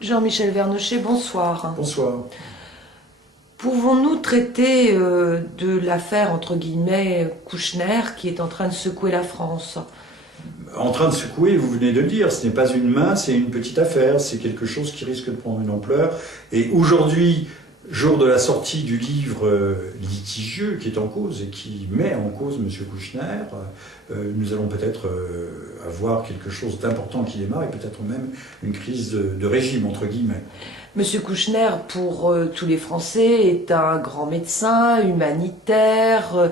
Jean-Michel Vernochet, bonsoir. Bonsoir. Pouvons-nous traiter de l'affaire, entre guillemets, Kouchner, qui est en train de secouer la France? En train de secouer, vous venez de le dire, ce n'est pas une main, c'est une petite affaire, c'est quelque chose qui risque de prendre une ampleur. Et aujourd'hui, jour de la sortie du livre litigieux qui est en cause et qui met en cause M. Kouchner, nous allons peut-être avoir quelque chose d'important qui démarre et peut-être même une crise de régime, entre guillemets. Monsieur Kouchner, pour tous les Français, est un grand médecin, humanitaire,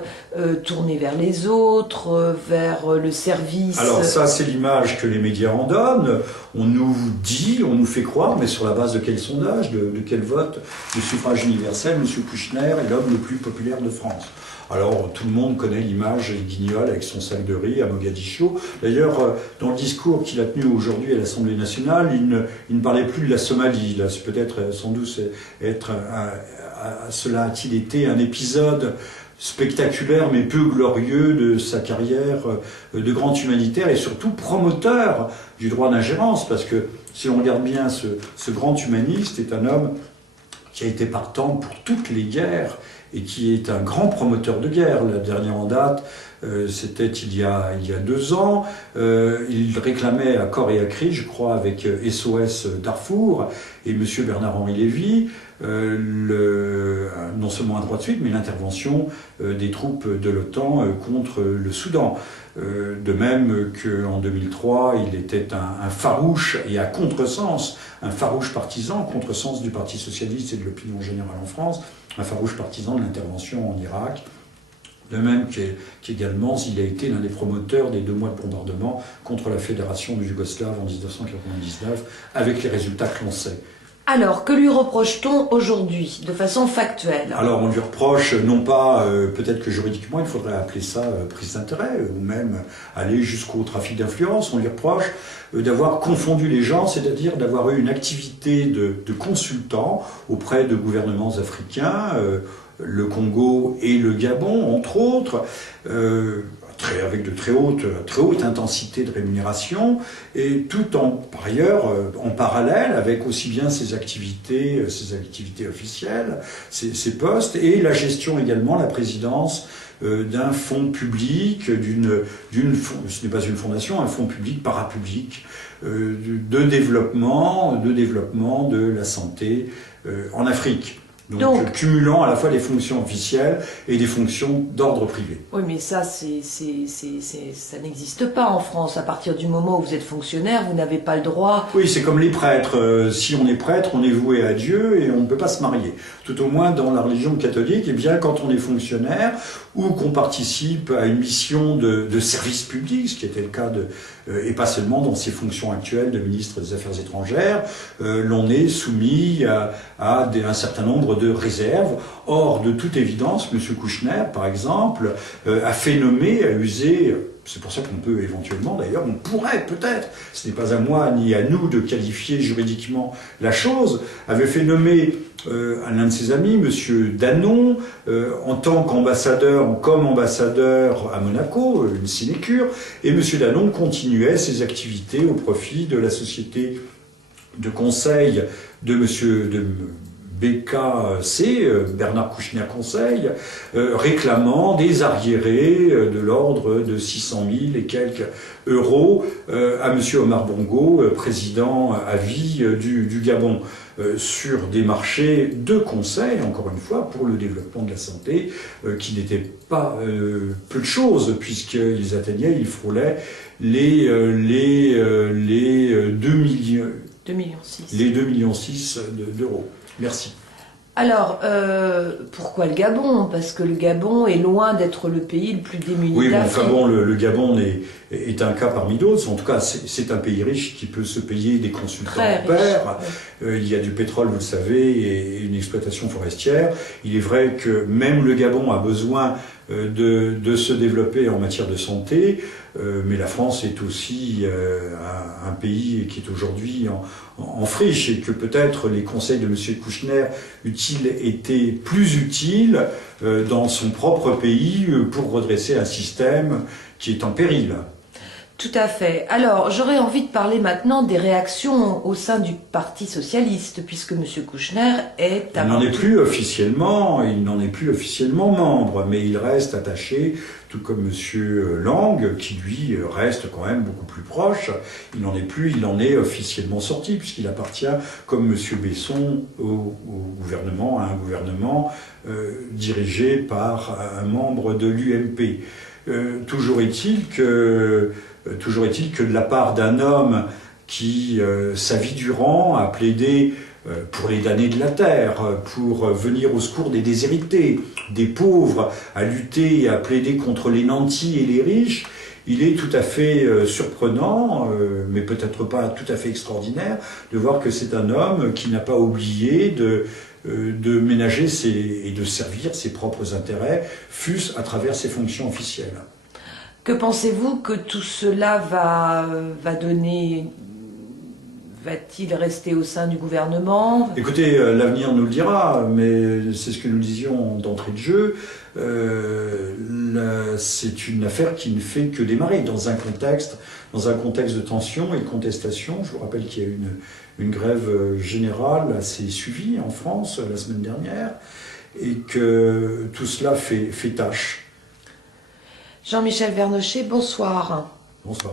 tourné vers les autres, vers le service. Alors ça, c'est l'image que les médias en donnent. On nous dit, on nous fait croire, mais sur la base de quel sondage, de quel vote, de suffrage universel, M. Kouchner est l'homme le plus populaire de France. Alors, tout le monde connaît l'image Guignol avec son sac de riz à Mogadiscio. D'ailleurs, dans le discours qu'il a tenu aujourd'hui à l'Assemblée nationale, il ne parlait plus de la Somalie. Là, c'est peut-être, sans doute, cela a-t-il été un épisode spectaculaire mais peu glorieux de sa carrière de grand humanitaire et surtout promoteur du droit d'ingérence. Parce que, si on regarde bien, ce grand humaniste est un homme qui a été partant pour toutes les guerres et qui est un grand promoteur de guerre. La dernière en date, c'était il y a 2 ans. Il réclamait à corps et à cri, je crois, avec SOS Darfour et M. Bernard-Henri Lévy, non seulement un droit de suite, mais l'intervention des troupes de l'OTAN contre le Soudan. De même qu'en 2003, il était un farouche et à contresens, un farouche partisan, contresens du Parti socialiste et de l'opinion générale en France, un farouche partisan de l'intervention en Irak. De même qu'également, il a été l'un des promoteurs des 2 mois de bombardement contre la Fédération du Yougoslave en 1999, avec les résultats que l'on sait. Alors, que lui reproche-t-on aujourd'hui, de façon factuelle? Alors, on lui reproche, non pas, peut-être que juridiquement, il faudrait appeler ça prise d'intérêt, ou même aller jusqu'au trafic d'influence. On lui reproche d'avoir confondu les gens, c'est-à-dire d'avoir eu une activité de consultant auprès de gouvernements africains, le Congo et le Gabon, entre autres, avec de très haute intensité de rémunération, et tout par ailleurs, en parallèle, avec aussi bien ses activités officielles, ses postes, et la gestion également, la présidence d'un fonds public, ce n'est pas une fondation, un fonds public parapublic, de développement de la santé en Afrique. Donc, cumulant à la fois des fonctions officielles et des fonctions d'ordre privé. Oui, mais ça, ça n'existe pas en France. À partir du moment où vous êtes fonctionnaire, vous n'avez pas le droit... Oui, c'est comme les prêtres. Si on est prêtre, on est voué à Dieu et on ne peut pas se marier. Tout au moins dans la religion catholique, eh bien, quand on est fonctionnaire ou qu'on participe à une mission de service public, ce qui était le cas et pas seulement dans ses fonctions actuelles de ministre des Affaires étrangères, l'on est soumis à un certain nombre de réserves. Or, de toute évidence, M. Kouchner, par exemple, a fait nommer, a usé, c'est pour ça qu'on peut éventuellement, d'ailleurs, on pourrait peut-être, ce n'est pas à moi ni à nous de qualifier juridiquement la chose, avait fait nommer l'un de ses amis, M. Danon, en tant qu'ambassadeur, comme ambassadeur à Monaco, une sinécure, et M. Danon continuait ses activités au profit de la société de conseil de BKC, Bernard Kouchner Conseil, réclamant des arriérés de l'ordre de 600 000 et quelques euros à M. Omar Bongo, président à vie du Gabon, sur des marchés de conseil, encore une fois, pour le développement de la santé, qui n'étaient pas peu de choses, puisqu'ils ils frôlaient les 2 millions. 2,6 millions. Les 2,6 millions d'euros. Merci. Alors, pourquoi le Gabon? Parce que le Gabon est loin d'être le pays le plus démuni d'Afrique. Oui, d'Afrique. Enfin bon, le Gabon est un cas parmi d'autres. En tout cas, c'est un pays riche qui peut se payer des consultants en pair. Il y a du pétrole, vous le savez, et une exploitation forestière. Il est vrai que même le Gabon a besoin de se développer en matière de santé, mais la France est aussi un pays qui est aujourd'hui en friche, et que peut-être les conseils de M. Kouchner eût-il été plus utiles dans son propre pays pour redresser un système qui est en péril. Tout à fait. Alors, j'aurais envie de parler maintenant des réactions au sein du Parti socialiste, puisque M. Kouchner est Il n'en est plus officiellement, membre, mais il reste attaché, tout comme M. Lang, qui lui reste quand même beaucoup plus proche. Il n'en est plus, il en est officiellement sorti, puisqu'il appartient, comme M. Besson, au gouvernement, à un gouvernement dirigé par un membre de l'UMP. Toujours est-il que de la part d'un homme qui, sa vie durant, a plaidé pour les damnés de la terre, pour venir au secours des déshérités, des pauvres, à lutter et à plaider contre les nantis et les riches, il est tout à fait surprenant, mais peut-être pas tout à fait extraordinaire, de voir que c'est un homme qui n'a pas oublié de ménager et de servir ses propres intérêts, fût-ce à travers ses fonctions officielles. Que pensez-vous que tout cela va donner? Va-t-il rester au sein du gouvernement? Écoutez, l'avenir nous le dira, mais c'est ce que nous disions d'entrée de jeu. C'est une affaire qui ne fait que démarrer dans un contexte de tension et de contestation. Je vous rappelle qu'il y a eu une grève générale assez suivie en France la semaine dernière, et que tout cela fait tâche. Jean-Michel Vernochet, bonsoir. Bonsoir.